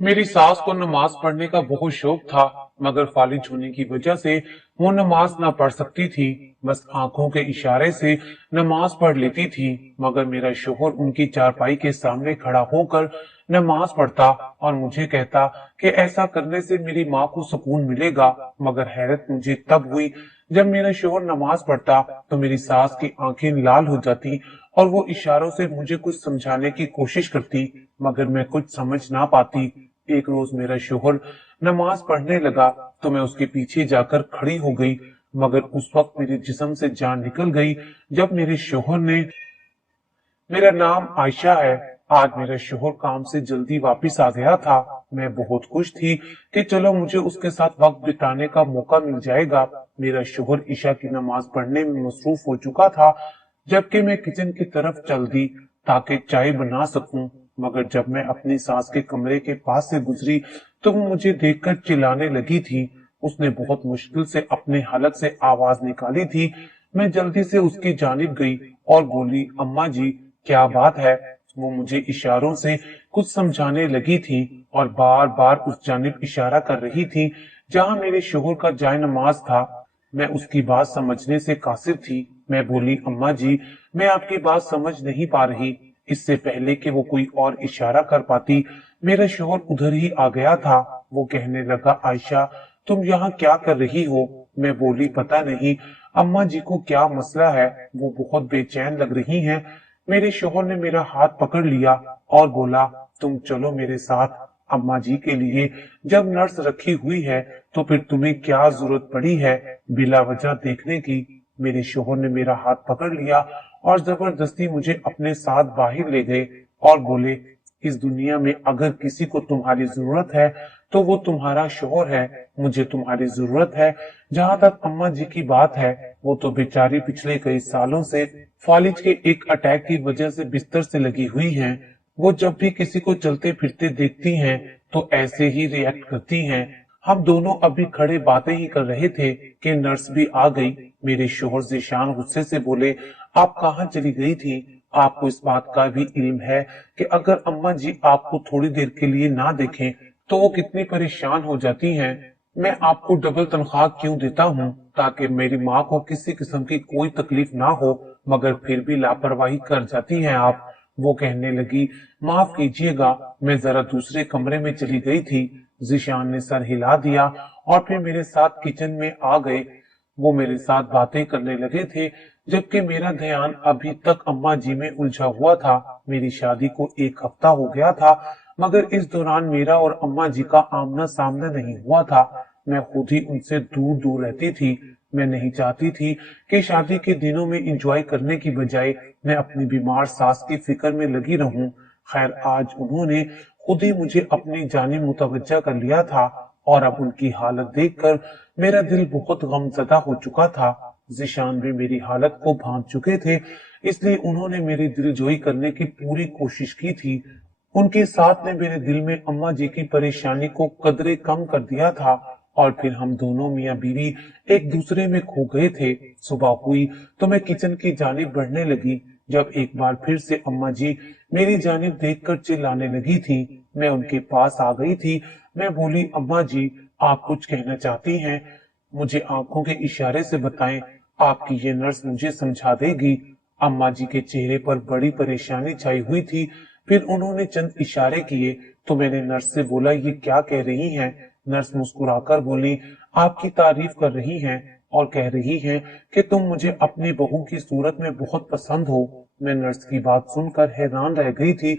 मेरी सास को नमाज पढ़ने का बहुत शौक था, मगर फालिज होने की वजह से वो नमाज ना पढ़ सकती थी। बस आंखों के इशारे से नमाज पढ़ लेती थी। मगर मेरा शोहर उनकी चारपाई के सामने खड़ा होकर नमाज पढ़ता और मुझे कहता कि ऐसा करने से मेरी माँ को सुकून मिलेगा। मगर हैरत मुझे तब हुई जब मेरा शोहर नमाज पढ़ता तो मेरी सास की आंखें लाल हो जाती और वो इशारों से मुझे कुछ समझाने की कोशिश करती, मगर मैं कुछ समझ ना पाती। एक रोज मेरा शोहर नमाज पढ़ने लगा तो मैं उसके पीछे जाकर खड़ी हो गई, मगर उस वक्त मेरे जिस्म से जान निकल गई जब मेरे शोहर ने मेरा नाम आयशा है। आज मेरा शोहर काम से जल्दी वापस आ गया था। मैं बहुत खुश थी कि चलो मुझे उसके साथ वक्त बिताने का मौका मिल जाएगा। मेरा शोहर ईशा की नमाज पढ़ने में मसरूफ हो चुका था, जबकि मैं किचन की तरफ चल दी ताकि चाय बना सकूं। मगर जब मैं अपनी सास के कमरे के पास से गुजरी तो वो मुझे देखकर चिल्लाने लगी थी। उसने बहुत मुश्किल से अपने हलक से आवाज निकाली थी। मैं जल्दी से उसकी जानिब गई और बोली, अम्मा जी, क्या बात है? वो मुझे इशारों से कुछ समझाने लगी थी और बार बार उस जानिब इशारा कर रही थी जहां मेरे शोहर का जाय नमाज था। मैं उसकी बात समझने से कासिर थी। मैं बोली, अम्मा जी, मैं आपकी बात समझ नहीं पा रही। इससे पहले कि वो कोई और इशारा कर पाती, मेरा शोहर उधर ही आ गया था। वो कहने लगा, आयशा, तुम यहाँ क्या कर रही हो? मैं बोली, पता नहीं अम्मा जी को क्या मसला है, वो बहुत बेचैन लग रही हैं। मेरे शोहर ने मेरा हाथ पकड़ लिया और बोला, तुम चलो मेरे साथ। अम्मा जी के लिए जब नर्स रखी हुई है तो फिर तुम्हें क्या जरूरत पड़ी है बिला वजह देखने की? मेरे शोहर ने मेरा हाथ पकड़ लिया और जबरदस्ती मुझे अपने साथ बाहर ले गए और बोले, इस दुनिया में अगर किसी को तुम्हारी जरूरत है तो वो तुम्हारा शोहर है। मुझे तुम्हारी जरूरत है। जहां तक अम्मा जी की बात है, वो तो बेचारी पिछले कई सालों से फालिज के एक अटैक की वजह से बिस्तर से लगी हुई हैं। वो जब भी किसी को चलते फिरते देखती हैं तो ऐसे ही रिएक्ट करती हैं। हम दोनों अभी खड़े बातें ही कर रहे थे कि नर्स भी आ गई। मेरे शोहर ज़ीशान गुस्से से बोले, आप कहाँ चली गई थी? आपको इस बात का भी इल्म है कि अगर अम्मा जी आपको थोड़ी देर के लिए ना देखें तो वो कितनी परेशान हो जाती हैं। मैं आपको डबल तनख्वाह क्यों देता हूँ ताकि मेरी माँ को किसी किस्म की कोई तकलीफ ना हो, मगर फिर भी लापरवाही कर जाती हैं आप। वो कहने लगी, माफ कीजिएगा, मैं जरा दूसरे कमरे में चली गई थी। जिशान ने सर हिला दिया और फिर मेरे साथ किचन में आ गए। वो मेरे साथ बातें करने लगे थे जबकि मेरा ध्यान अभी तक अम्मा जी में उलझा हुआ था। मेरी शादी को एक हफ्ता हो गया था, मगर इस दौरान मेरा और अम्मा जी का आमना सामना नहीं हुआ था। मैं खुद ही उनसे दूर दूर रहती थी। मैं नहीं चाहती थी कि शादी के दिनों में एंजॉय करने की बजाय मैं अपनी बीमार सास की फिक्र में लगी रहूं। खैर, आज उन्होंने खुद ही मुझे अपनी जानिब मुतवज्जा कर लिया था और अब उनकी हालत देखकर मेरा दिल बहुत गमजदा हो चुका था। जिशान भी मेरी हालत को भांप चुके थे, इसलिए उन्होंने मेरी दिलजोई करने की पूरी कोशिश की थी। उनके साथ ने मेरे दिल में अम्मा जी की परेशानी को कदरे कम कर दिया था और फिर हम दोनों मियाँ बीवी एक दूसरे में खो गए थे। सुबह हुई तो मैं किचन की जानिब बढ़ने लगी जब एक बार फिर से अम्मा जी मेरी जानिब देखकर चिल्लाने लगी थी। मैं उनके पास आ गई थी। मैं बोली, अम्मा जी, आप कुछ कहना चाहती हैं? मुझे आंखों के इशारे से बताएं, आपकी ये नर्स मुझे समझा देगी। अम्मा जी के चेहरे पर बड़ी परेशानी छाई हुई थी। फिर उन्होंने चंद इशारे किए तो मैंने नर्स से बोला, ये क्या कह रही हैं? नर्स मुस्कुराकर बोली, आपकी तारीफ कर रही हैं और कह रही हैं कि तुम मुझे अपनी बहू की सूरत में बहुत पसंद हो। मैं नर्स की बात सुनकर हैरान रह गई थी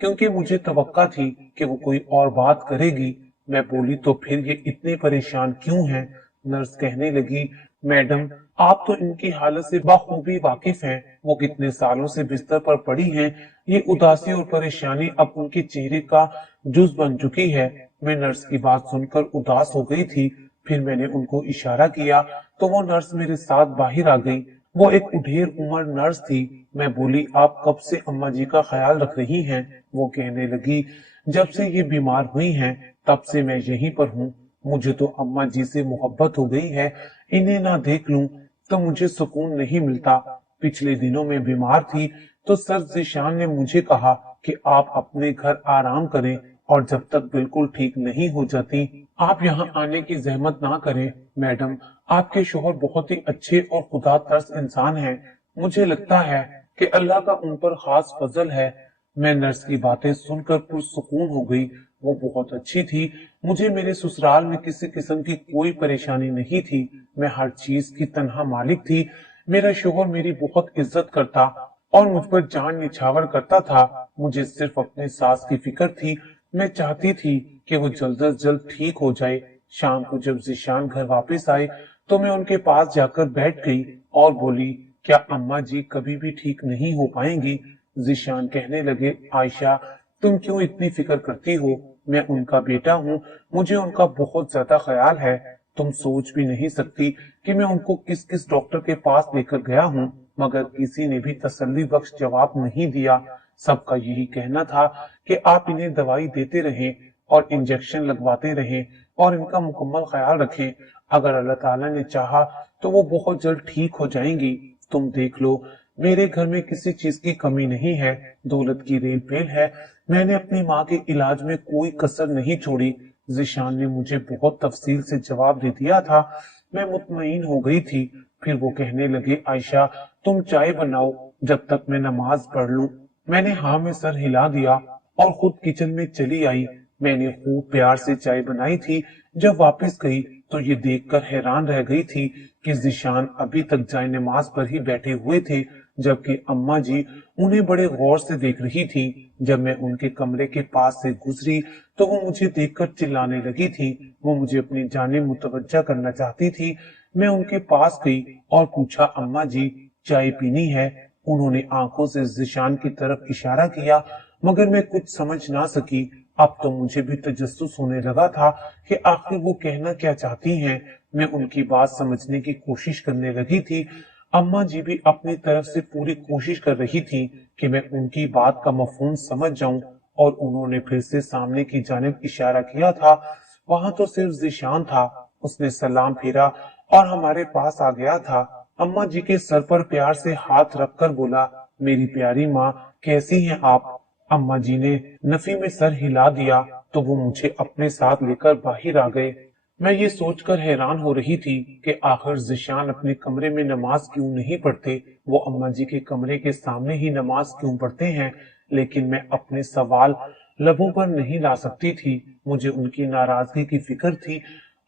क्योंकि मुझे तवक्का थी कि वो कोई और बात करेगी। मैं बोली, तो फिर ये इतने परेशान क्यों हैं? नर्स कहने लगी, मैडम, आप तो इनकी हालत से बखूबी वाकिफ हैं। वो कितने सालों से बिस्तर पर पड़ी हैं। ये उदासी और परेशानी अब उनके चेहरे का जुज बन चुकी है। मैं नर्स की बात सुनकर उदास हो गई थी। फिर मैंने उनको इशारा किया तो वो नर्स मेरे साथ बाहर आ गई। वो एक उढेर उम्र नर्स थी। मैं बोली, आप कब से अम्मा जी का ख्याल रख रही हैं? वो कहने लगी, जब से ये बीमार हुई हैं तब से मैं यहीं पर हूँ। मुझे तो अम्मा जी से मोहब्बत हो गई है। इन्हें ना देख लूं तो मुझे सुकून नहीं मिलता। पिछले दिनों में बीमार थी तो सर ज़ीशान ने मुझे कहा कि आप अपने घर आराम करें और जब तक बिल्कुल ठीक नहीं हो जाती आप यहाँ आने की जहमत ना करें। मैडम, आपके शोहर बहुत ही अच्छे और खुदा तरस इंसान हैं। मुझे लगता है कि अल्लाह का उन पर खास फजल है। मैं नर्स की बातें सुनकर पुरसुकून हो गई। वो बहुत अच्छी थी। मुझे मेरे ससुराल में किसी किस्म की कोई परेशानी नहीं थी। मैं हर चीज की तनहा मालिक थी। मेरा शोहर मेरी बहुत इज्जत करता और मुझ पर जान निछावर करता था। मुझे सिर्फ अपने सास की फिक्र थी। मैं चाहती थी कि वो जल्द से जल्द ठीक हो जाए। शाम को जब जिशान घर वापस आए तो मैं उनके पास जाकर बैठ गई और बोली, क्या अम्मा जी कभी भी ठीक नहीं हो पाएंगी? जिशान कहने लगे, आयशा, तुम क्यों इतनी फिक्र करती हो? मैं उनका बेटा हूँ। मुझे उनका बहुत ज्यादा ख्याल है। तुम सोच भी नहीं सकती कि मैं उनको किस किस डॉक्टर के पास लेकर गया हूँ, मगर किसी ने भी तसल्ली बख्श जवाब नहीं दिया। सबका यही कहना था कि आप इन्हें दवाई देते रहें और इंजेक्शन लगवाते रहें और इनका मुकम्मल ख्याल रखें। अगर अल्लाह ताला ने चाहा तो वो बहुत जल्द ठीक हो जाएंगी। तुम देख लो, मेरे घर में किसी चीज की कमी नहीं है। दौलत की रेल पेल है। मैंने अपनी माँ के इलाज में कोई कसर नहीं छोड़ी। जिशान ने मुझे बहुत तफसील से जवाब दे दिया था। मैं मुतमईन हो गई थी। फिर वो कहने लगे, आयशा, तुम चाय बनाओ जब तक मैं नमाज पढ़ लूं। मैंने हाँ में सर हिला दिया और खुद किचन में चली आई। मैंने खूब प्यार से चाय बनाई थी। जब वापस गई तो ये देखकर हैरान रह गई थी कि जिशान अभी तक जाए नमाज पर ही बैठे हुए थे, जबकि अम्मा जी उन्हें बड़े गौर से देख रही थी। जब मैं उनके कमरे के पास से गुजरी तो वो मुझे देखकर चिल्लाने लगी थी। वो मुझे अपनी जानिब मुतवज्जा करना चाहती थी। मैं उनके पास गई और पूछा, अम्मा जी, चाय पीनी है? उन्होंने आंखों से जिशान की तरफ इशारा किया, मगर मैं कुछ समझ ना सकी। अब तो मुझे भी तजस्सुस होने लगा था कि आखिर वो कहना क्या चाहती हैं। मैं उनकी बात समझने की कोशिश करने लगी थी। अम्मा जी भी अपनी तरफ से पूरी कोशिश कर रही थी कि मैं उनकी बात का मफहूम समझ जाऊं, और उन्होंने फिर से सामने की जानिब इशारा किया था। वहां तो सिर्फ जिशान था। उसने सलाम फेरा और हमारे पास आ गया था। अम्मा जी के सर पर प्यार से हाथ रखकर बोला, मेरी प्यारी माँ, कैसी हैं आप? अम्मा जी ने नफी में सर हिला दिया तो वो मुझे अपने साथ लेकर बाहर आ गए। मैं ये सोचकर हैरान हो रही थी कि आखिर जिशान अपने कमरे में नमाज क्यों नहीं पढ़ते। वो अम्मा जी के कमरे के सामने ही नमाज क्यों पढ़ते हैं? लेकिन मैं अपने सवाल लबों पर नहीं ला सकती थी। मुझे उनकी नाराजगी की फिक्र थी।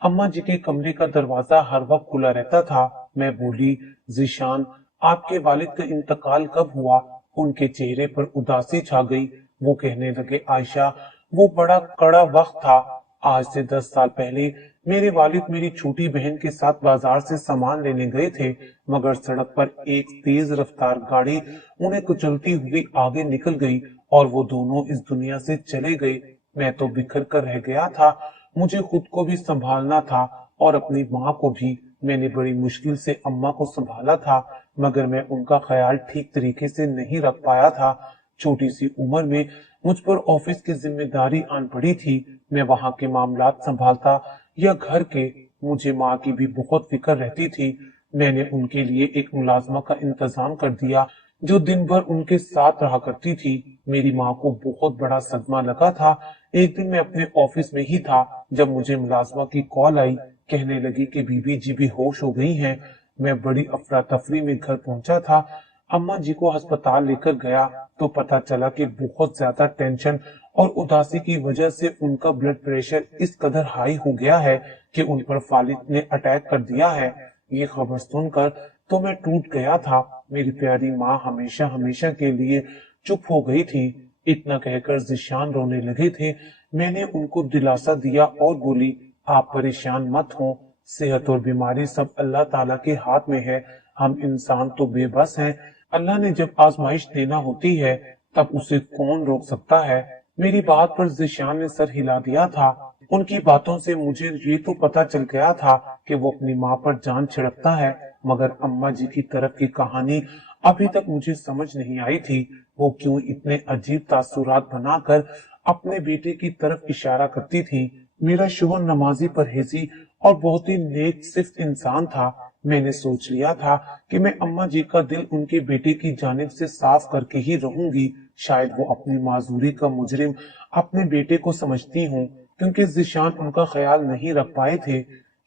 अम्मा जी के कमरे का दरवाजा हर वक्त खुला रहता था। मैं बोली, जिशान, आपके वालिद का इंतकाल कब हुआ? उनके चेहरे पर उदासी छा गई। वो कहने लगे, आयशा, वो बड़ा कड़ा वक्त था। आज से 10 साल पहले मेरे वालिद मेरी छोटी बहन के साथ बाजार से सामान लेने गए थे, मगर सड़क पर एक तेज रफ्तार गाड़ी उन्हें कुचलती हुई आगे निकल गई और वो दोनों इस दुनिया से चले गए। मैं तो बिखर कर रह गया था। मुझे खुद को भी संभालना था और अपनी माँ को भी। मैंने बड़ी मुश्किल से अम्मा को संभाला था, मगर मैं उनका ख्याल ठीक तरीके से नहीं रख पाया था। छोटी सी उम्र में मुझ पर ऑफिस की जिम्मेदारी आन पड़ी थी। मैं वहां के मामलात संभालता या घर के। मुझे माँ की भी बहुत फिक्र रहती थी। मैंने उनके लिए एक मुलाजमा का इंतजाम कर दिया जो दिन भर उनके साथ रहा करती थी। मेरी माँ को बहुत बड़ा सदमा लगा था। एक दिन मैं अपने ऑफिस में ही था जब मुझे मुलाजमा की कॉल आई। कहने लगी कि बीबी जी भी होश हो गई हैं। मैं बड़ी अफरा तफरी में घर पहुंचा था। अम्मा जी को अस्पताल लेकर गया तो पता चला कि बहुत ज्यादा टेंशन और उदासी की वजह से उनका ब्लड प्रेशर इस कदर हाई हो गया है कि उन पर फालिद ने अटैक कर दिया है। ये खबर सुनकर तो मैं टूट गया था। मेरी प्यारी माँ हमेशा हमेशा के लिए चुप हो गई थी। इतना कहकर जिशान रोने लगे थे। मैंने उनको दिलासा दिया और बोली, आप परेशान मत हो। सेहत और बीमारी सब अल्लाह ताला के हाथ में है। हम इंसान तो बेबस हैं। अल्लाह ने जब आजमाइश देना होती है तब उसे कौन रोक सकता है? मेरी बात पर जिशान ने सर हिला दिया था। उनकी बातों से मुझे ये तो पता चल गया था कि वो अपनी माँ पर जान छिड़कता है, मगर अम्मा जी की तरफ की कहानी अभी तक मुझे समझ नहीं आई थी। वो क्यों इतने अजीब तासुरात बनाकर अपने बेटे की तरफ इशारा करती थी। मेरा शोहर नमाजी परहेजी और बहुत ही नेक सिफ्त इंसान था। मैंने सोच लिया था कि मैं अम्मा जी का दिल उनके बेटे की जानिब से साफ करके ही रहूंगी। शायद वो अपनी माजूरी का मुजरिम अपने बेटे को समझती हूँ, क्योंकि जिशान उनका ख्याल नहीं रख पाए थे।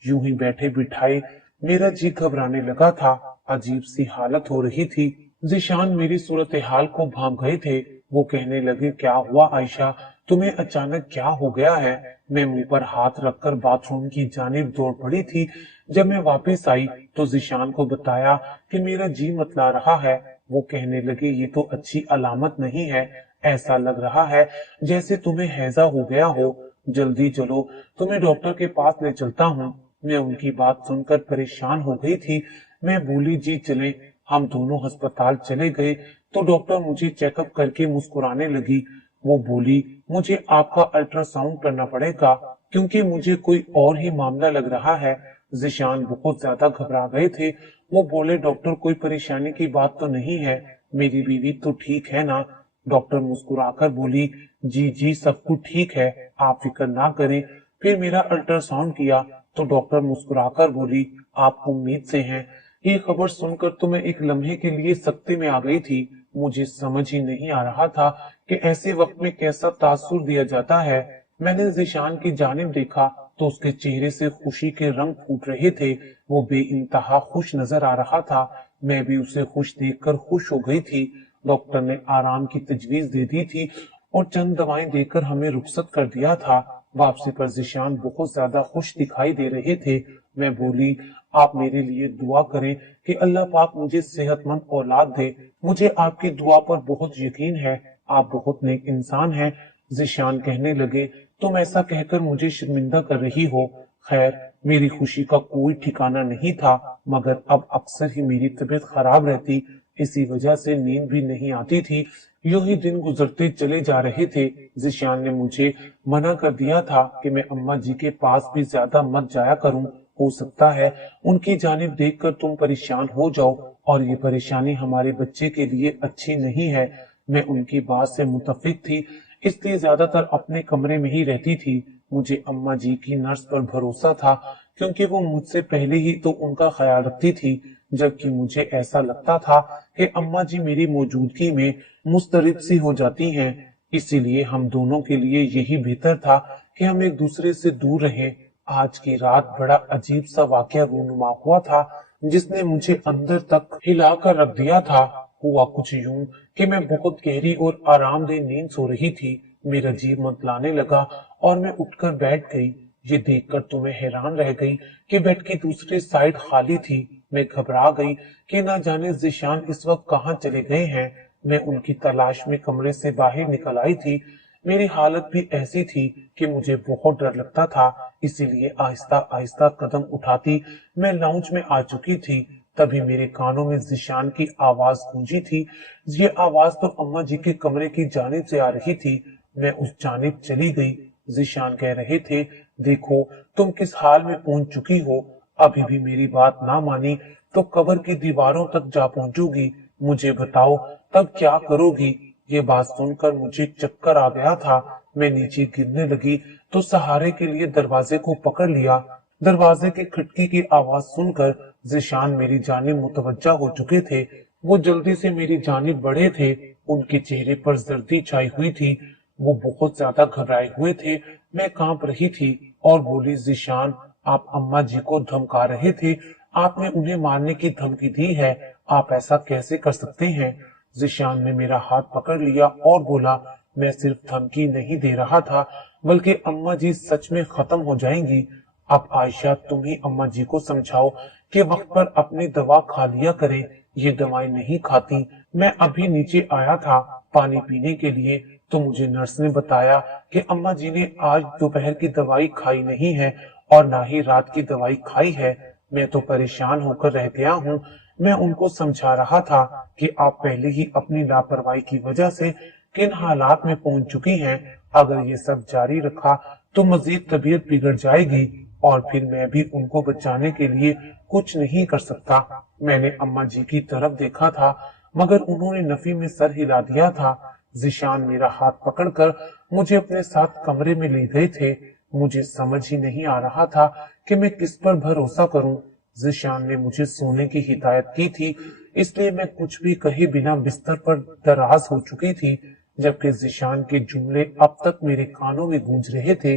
यूं ही बैठे बिठाए मेरा जी घबराने लगा था, अजीब सी हालत हो रही थी। जिशान मेरी सूरत हाल को भांप गए थे। वो कहने लगे, क्या हुआ आयशा, तुम्हें अचानक क्या हो गया है? मैं मुंह पर हाथ रखकर बाथरूम की जानिब दौड़ पड़ी थी। जब मैं वापस आई तो जिशान को बताया कि मेरा जी मतला रहा है। वो कहने लगे, ये तो अच्छी अलामत नहीं है, ऐसा लग रहा है जैसे तुम्हें हैजा हो गया हो। जल्दी चलो, तुम्हें डॉक्टर के पास ले चलता हूँ। मैं उनकी बात सुनकर परेशान हो गई थी। मैं बोली, जी चले। हम दोनों अस्पताल चले गए तो डॉक्टर मुझे चेकअप करके मुस्कुराने लगी। वो बोली, मुझे आपका अल्ट्रासाउंड करना पड़ेगा, क्योंकि मुझे कोई और ही मामला लग रहा है। जिशान बहुत ज्यादा घबरा गए थे। वो बोले, डॉक्टर कोई परेशानी की बात तो नहीं है, मेरी बीवी तो ठीक है ना? डॉक्टर मुस्कुराकर बोली, जी जी सब कुछ ठीक है, आप फिक्र ना करें। फिर मेरा अल्ट्रासाउंड किया तो डॉक्टर मुस्कुराकर बोली, आप उम्मीद से हैं। ये खबर सुनकर तो मैं एक लम्हे के लिए सख्ती में आ गई थी। मुझे समझ ही नहीं आ रहा था कि ऐसे वक्त में कैसा तासुर दिया जाता है। मैंने जिशान की जानिब देखा तो उसके चेहरे से खुशी के रंग फूट रहे थे। वो बेइंतहा खुश नजर आ रहा था। मैं भी उसे खुश देखकर खुश हो गई थी। डॉक्टर ने आराम की तजवीज दे दी थी और चंद दवाएं देकर हमें रुखसत कर दिया था। वापसी पर जिशान बहुत ज्यादा खुश दिखाई दे रहे थे। मैं बोली, आप मेरे लिए दुआ करें कि अल्लाह पाक मुझे सेहतमंद औलाद दे। मुझे आपकी दुआ पर बहुत यकीन है, आप बहुत नेक इंसान हैं। जिशान कहने लगे, तुम ऐसा कहकर मुझे शर्मिंदा कर रही हो। खैर, मेरी खुशी का कोई ठिकाना नहीं था, मगर अब अक्सर ही मेरी तबीयत खराब रहती, इसी वजह से नींद भी नहीं आती थी। यूं ही दिन गुजरते चले जा रहे थे। जिशान ने मुझे मना कर दिया था कि मैं अम्मा जी के पास भी ज्यादा मत जाया करूं। हो सकता है उनकी जानिब देखकर तुम परेशान हो जाओ, और ये परेशानी हमारे बच्चे के लिए अच्छी नहीं है। मैं उनकी बात से मुतफिक थी, इसलिए ज्यादातर अपने कमरे में ही रहती थी। मुझे अम्मा जी की नर्स पर भरोसा था, क्योंकि वो मुझसे पहले ही तो उनका ख्याल रखती थी, जबकि मुझे ऐसा लगता था कि अम्मा जी मेरी मौजूदगी में मुस्तरिब सी हो जाती हैं। इसीलिए हम दोनों के लिए यही बेहतर था कि हम एक दूसरे से दूर रहें। आज की रात बड़ा अजीब सा वाकया रूनुमा हुआ था, जिसने मुझे अंदर तक हिला कर रख दिया था। हुआ कुछ यूं कि मैं बहुत गहरी और आरामदेह नींद सो रही थी। मेरा जी मतलाने लगा और मैं उठकर बैठ गई। ये देखकर तो मैं हैरान रह गई कि बेड की दूसरी साइड खाली थी। मैं घबरा गई कि ना जाने जिशान इस वक्त कहाँ चले गए हैं। मैं उनकी तलाश में कमरे से बाहर निकल आई थी। मेरी हालत भी ऐसी थी कि मुझे बहुत डर लगता था, इसीलिए आहिस्ता आहिस्ता कदम उठाती मैं लाउंज में आ चुकी थी। तभी मेरे कानों में जिशान की आवाज गूंजी थी। ये आवाज तो अम्मा जी के कमरे की जानिब से आ रही थी। मैं उस जानिब चली गई। जिशान कह रहे थे, देखो तुम किस हाल में पहुंच चुकी हो, अभी भी मेरी बात ना मानी तो कब्र की दीवारों तक जा पहुंचोगी। मुझे बताओ तब क्या करोगी? ये बात सुनकर मुझे चक्कर आ गया था। मैं नीचे गिरने लगी तो सहारे के लिए दरवाजे को पकड़ लिया। दरवाजे की खिड़की की आवाज सुनकर जिशान मेरी जानिब मुतवज्जा हो चुके थे। वो जल्दी से मेरी जानिब बढ़े थे। उनके चेहरे पर जर्दी छाई हुई थी। वो बहुत ज्यादा घबराए हुए थे। मैं कांप रही थी और बोली, जिशान आप अम्मा जी को धमका रहे थे, आपने उन्हें मारने की धमकी दी है, आप ऐसा कैसे कर सकते हैं? जिशान ने मेरा हाथ पकड़ लिया और बोला, मैं सिर्फ धमकी नहीं दे रहा था, बल्कि अम्मा जी सच में खत्म हो जाएंगी। अब आयशा तुम ही अम्मा जी को समझाओ कि वक्त पर अपनी दवा खा लिया करें। ये दवाएं नहीं खाती। मैं अभी नीचे आया था पानी पीने के लिए तो मुझे नर्स ने बताया कि अम्मा जी ने आज दोपहर की दवाई खाई नहीं है और ना ही रात की दवाई खाई है। मैं तो परेशान होकर रह गया हूँ। मैं उनको समझा रहा था कि आप पहले ही अपनी लापरवाही की वजह से किन हालात में पहुंच चुकी हैं। अगर ये सब जारी रखा तो मजीद तबीयत बिगड़ जाएगी और फिर मैं भी उनको बचाने के लिए कुछ नहीं कर सकता। मैंने अम्मा जी की तरफ देखा था, मगर उन्होंने नफी में सर हिला दिया था। जिशान मेरा हाथ पकड़कर मुझे अपने साथ कमरे में ले गए थे। मुझे समझ ही नहीं आ रहा था कि मैं किस पर भरोसा करूं। जिशान ने मुझे सोने की हिदायत की थी, इसलिए मैं कुछ भी कहे बिना बिस्तर पर दराज हो चुकी थी। जबकि जिशान के जुमले अब तक मेरे कानों में गूंज रहे थे।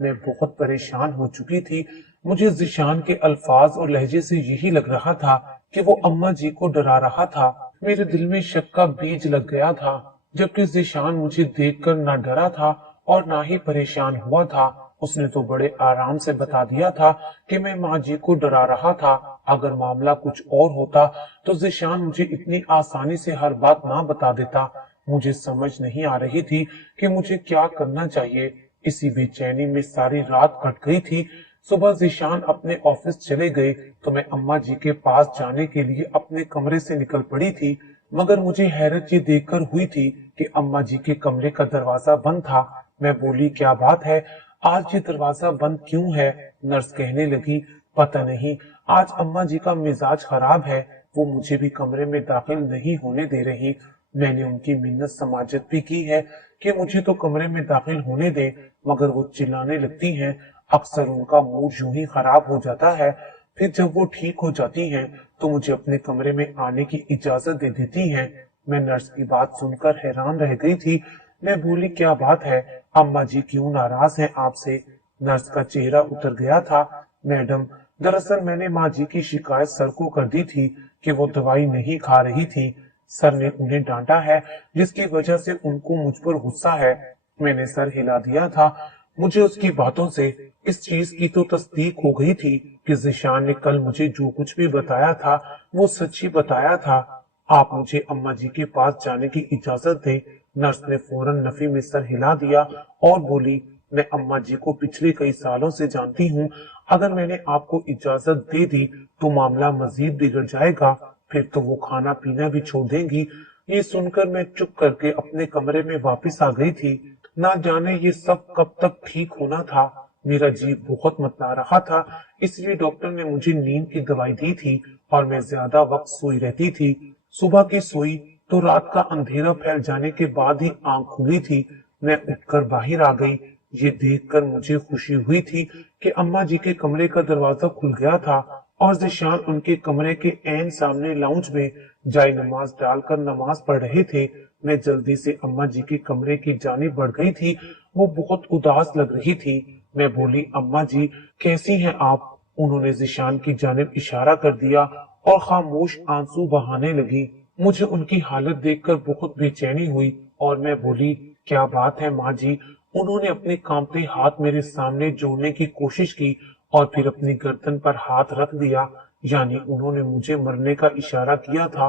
मैं बहुत परेशान हो चुकी थी। मुझे जिशान के अल्फाज और लहजे से यही लग रहा था कि वो अम्मा जी को डरा रहा था। मेरे दिल में शक का बीज लग गया था, जबकि जिशान मुझे देखकर ना डरा था और ना ही परेशान हुआ था। उसने तो बड़े आराम से बता दिया था कि मैं माँ जी को डरा रहा था। अगर मामला कुछ और होता तो जिशान मुझे इतनी आसानी से हर बात ना बता देता। मुझे समझ नहीं आ रही थी कि मुझे क्या करना चाहिए। इसी बेचैनी में सारी रात कट गई थी। सुबह जिशान अपने ऑफिस चले गए तो मैं अम्मा जी के पास जाने के लिए अपने कमरे से निकल पड़ी थी, मगर मुझे हैरत ये देखकर हुई थी कि अम्मा जी के कमरे का दरवाजा बंद था। मैं बोली, क्या बात है, आज ये दरवाजा बंद क्यों है? नर्स कहने लगी, पता नहीं, आज अम्मा जी का मिजाज खराब है, वो मुझे भी कमरे में दाखिल नहीं होने दे रही। मैंने उनकी मिन्नत समाजत भी की है कि मुझे तो कमरे में दाखिल होने दे, मगर वो चिल्लाने लगती हैं। अक्सर उनका मूड यूं ही खराब हो जाता है। फिर जब वो ठीक हो जाती हैं तो मुझे अपने कमरे में आने की इजाजत दे देती हैं। मैं नर्स की बात सुनकर हैरान रह गई थी। मैं बोली, क्या बात है, अम्मा जी क्यों नाराज हैं आपसे? नर्स का चेहरा उतर गया था। मैडम, दरअसल मैंने माँ जी की शिकायत सर को कर दी थी कि वो दवाई नहीं खा रही थी। सर ने उन्हें डांटा है, जिसकी वजह से उनको मुझ पर गुस्सा है। मैंने सर हिला दिया था। मुझे उसकी बातों से इस चीज की तो तस्दीक हो गई थी कि जिशान ने कल मुझे जो कुछ भी बताया था वो सच्ची बताया था। आप मुझे अम्मा जी के पास जाने की इजाजत दें। नर्स ने फौरन नफी में सर हिला दिया और बोली, मैं अम्मा जी को पिछले कई सालों से जानती हूँ। अगर मैंने आपको इजाजत दे दी तो मामला मजीद बिगड़ जाएगा, फिर तो वो खाना पीना भी छोड़ देंगी। ये सुनकर मैं चुप करके अपने कमरे में वापस आ गई थी। ना जाने ये सब कब तक ठीक होना था। मेरा जी बहुत मतला रहा था, इसलिए डॉक्टर ने मुझे नींद की दवाई दी थी और मैं ज्यादा वक्त सोई रहती थी। सुबह की सोई तो रात का अंधेरा फैल जाने के बाद ही आंख खुली थी। मैं उठकर बाहर आ गई। ये देखकर मुझे खुशी हुई थी कि अम्मा जी के कमरे का दरवाजा खुल गया था और जिशान उनके कमरे के ऐन सामने लाउंज में जाय नमाज डालकर नमाज पढ़ रहे थे। मैं जल्दी से अम्मा जी के कमरे की जानिब बढ़ गई थी। वो बहुत उदास लग रही थी। मैं बोली, अम्मा जी कैसी हैं आप? उन्होंने जिशान की जानिब इशारा कर दिया और खामोश आंसू बहाने लगी। मुझे उनकी हालत देखकर बहुत बेचैनी हुई और मैं बोली, क्या बात है माँ जी? उन्होंने अपने कांपते हाथ मेरे सामने जोड़ने की कोशिश की और फिर अपनी गर्दन पर हाथ रख दिया, यानी उन्होंने मुझे मरने का इशारा किया था।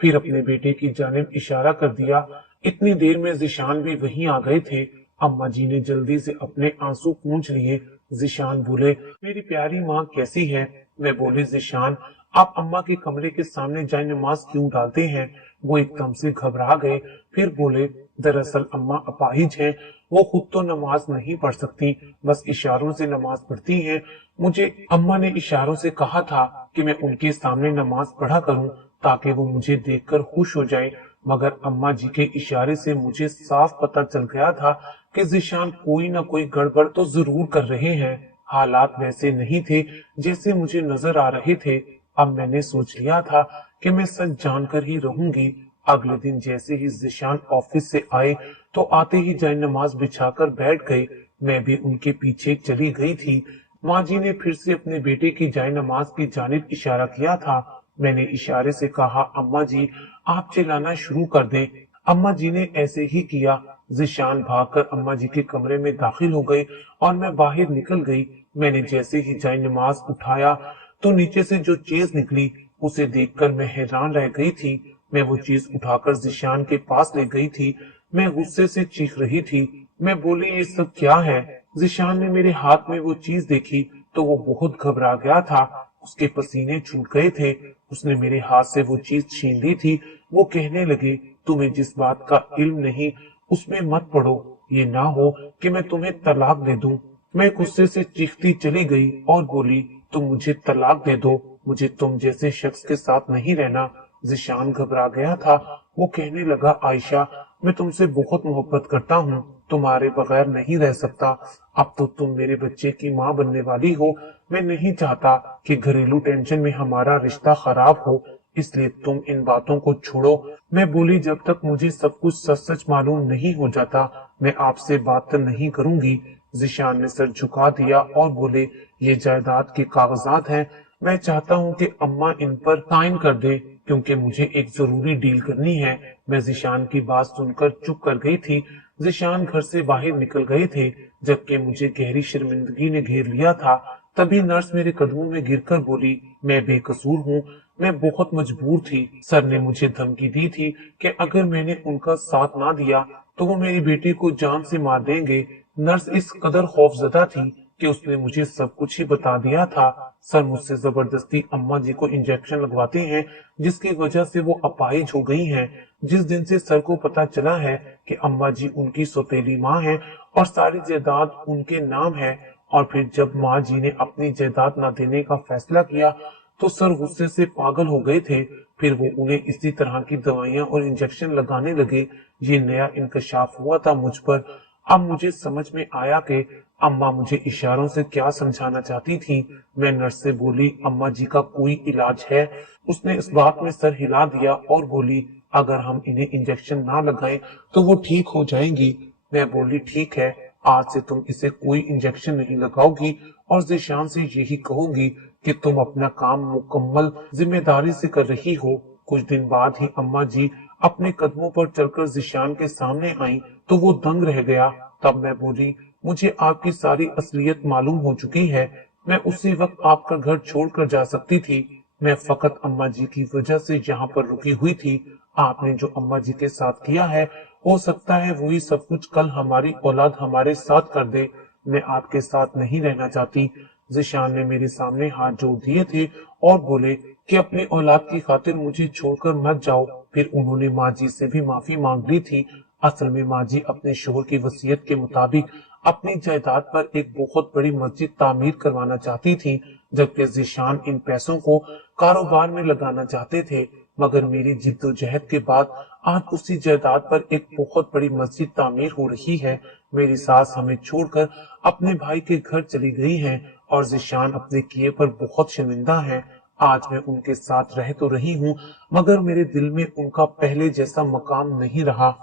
फिर अपने बेटे की जानिब इशारा कर दिया। इतनी देर में जिशान भी वहीं आ गए थे। अम्मा जी ने जल्दी से अपने आंसू पोंछ लिए। जिशान बोले, मेरी प्यारी माँ कैसी है? मैं बोली, जिशान आप अम्मा के कमरे के सामने जाए नमाज क्यों डालते हैं? वो एकदम से घबरा गए। फिर बोले, दरअसल अम्मा अपाहिज हैं, वो खुद तो नमाज नहीं पढ़ सकती, बस इशारों से नमाज पढ़ती हैं। मुझे अम्मा ने इशारों से कहा था कि मैं उनके सामने नमाज पढ़ा करूं ताकि वो मुझे देखकर खुश हो जाए, मगर अम्मा जी के इशारे से मुझे साफ पता चल गया था कि जिशान कोई ना कोई गड़बड़ तो जरूर कर रहे हैं। हालात वैसे नहीं थे जैसे मुझे नजर आ रहे थे। अब मैंने सोच लिया था कि मैं सच जानकर ही रहूंगी। अगले दिन जैसे ही जिशान ऑफिस से आए तो आते ही जाए नमाज बिछाकर बैठ गए। मैं भी उनके पीछे चली गई थी। माँ जी ने फिर से अपने बेटे की जाए नमाज की जानिब इशारा किया था। मैंने इशारे से कहा, अम्मा जी आप चिल्लाना शुरू कर दें। अम्मा जी ने ऐसे ही किया। जिशान भागकर अम्मा जी के कमरे में दाखिल हो गए और मैं बाहर निकल गई। मैंने जैसे ही जाए नमाज उठाया तो नीचे से जो चीज निकली उसे देखकर मैं हैरान रह गई थी। मैं वो चीज उठाकर जिशान के पास ले गई थी। मैं गुस्से से चीख रही थी। मैं बोली, ये सब क्या है? जिशान ने मेरे हाथ में वो चीज देखी तो वो बहुत घबरा गया था। उसके पसीने छूट गए थे। उसने मेरे हाथ से वो चीज छीन ली थी। वो कहने लगे, तुम्हें जिस बात का इल्म नहीं उसमें मत पड़ो, ये ना हो कि मैं तुम्हें तलाक दे दूं। मैं गुस्से से चीखती चली गई और बोली, तुम मुझे तलाक दे दो, मुझे तुम जैसे शख्स के साथ नहीं रहना। जिशान घबरा गया था। वो कहने लगा, आयशा मैं तुमसे बहुत मोहब्बत करता हूँ, तुम्हारे बगैर नहीं रह सकता। अब तो तुम मेरे बच्चे की माँ बनने वाली हो। मैं नहीं चाहता कि घरेलू टेंशन में हमारा रिश्ता खराब हो। इसलिए तुम इन बातों को छोड़ो। मैं बोली, जब तक मुझे सब कुछ सच सच मालूम नहीं हो जाता मैं आपसे बात नहीं करूंगी। जिशान ने सर झुका दिया और बोले, ये जायदाद के कागजात हैं, मैं चाहता हूँ कि अम्मा इन पर साइन कर दे क्योंकि मुझे एक जरूरी डील करनी है। मैं जिशान की बात सुनकर चुप कर गई थी। जिशान घर से बाहर निकल गए थे जबकि मुझे गहरी शर्मिंदगी ने घेर लिया था। तभी नर्स मेरे कदमों में गिरकर बोली, मैं बेकसूर हूँ, मैं बहुत मजबूर थी। सर ने मुझे धमकी दी थी कि अगर मैंने उनका साथ ना दिया तो वो मेरी बेटी को जान से मार देंगे। नर्स इस कदर खौफजदा थी कि उसने मुझे सब कुछ ही बता दिया था। सर मुझसे जबरदस्ती अम्मा जी को इंजेक्शन लगवाते हैं जिसकी वजह से वो अपाहिज हो गई हैं। जिस दिन से सर को पता चला है कि अम्मा जी उनकी सौतेली माँ है और सारी जायदाद उनके नाम है, और फिर जब माँ जी ने अपनी जायदाद न देने का फैसला किया तो सर गुस्से से पागल हो गए थे। फिर वो उन्हें इसी तरह की दवाइयां और इंजेक्शन लगाने लगे। ये नया इंकशाफ हुआ था मुझ पर। अब मुझे समझ में आया कि अम्मा मुझे इशारों से क्या समझाना चाहती थी। मैं नर्स से बोली, अम्मा जी का कोई इलाज है? उसने इस बात में सर हिला दिया और बोली, अगर हम इन्हें इंजेक्शन ना लगाएं तो वो ठीक हो जाएंगी। मैं बोली, ठीक है, आज से तुम इसे कोई इंजेक्शन नहीं लगाओगी और जिशान से यही कहोगी कि तुम अपना काम मुकम्मल जिम्मेदारी से कर रही हो। कुछ दिन बाद ही अम्मा जी अपने कदमों पर चलकर जिशान के सामने आई तो वो दंग रह गया। तब मैं बोली, मुझे आपकी सारी असलियत मालूम हो चुकी है। मैं उसी वक्त आपका घर छोड़कर जा सकती थी। मैं फकत अम्मा जी की वजह से यहाँ पर रुकी हुई थी। आपने जो अम्मा जी के साथ किया है हो सकता है वही सब कुछ कल हमारी औलाद हमारे साथ कर दे। मैं आपके साथ नहीं रहना चाहती। जिशान ने मेरे सामने हाथ जोड़ दिए थे और बोले कि अपनी औलाद की खातिर मुझे छोड़कर मत जाओ। फिर उन्होंने माँ जी से भी माफी मांग ली थी। असल में माँ जी अपने शोहर की वसीयत के मुताबिक अपनी जायदाद पर एक बहुत बड़ी मस्जिद तामीर करवाना चाहती थी, जबकि जिशान इन पैसों को कारोबार में लगाना चाहते थे। मगर मेरी जिद्दोजहद के बाद आज उसी जायदाद पर एक बहुत बड़ी मस्जिद तामीर हो रही है। मेरी सास हमें छोड़कर अपने भाई के घर चली गई है और जिशान अपने किए पर बहुत शर्मिंदा है। आज मैं उनके साथ रह तो रही हूँ मगर मेरे दिल में उनका पहले जैसा मकाम नहीं रहा।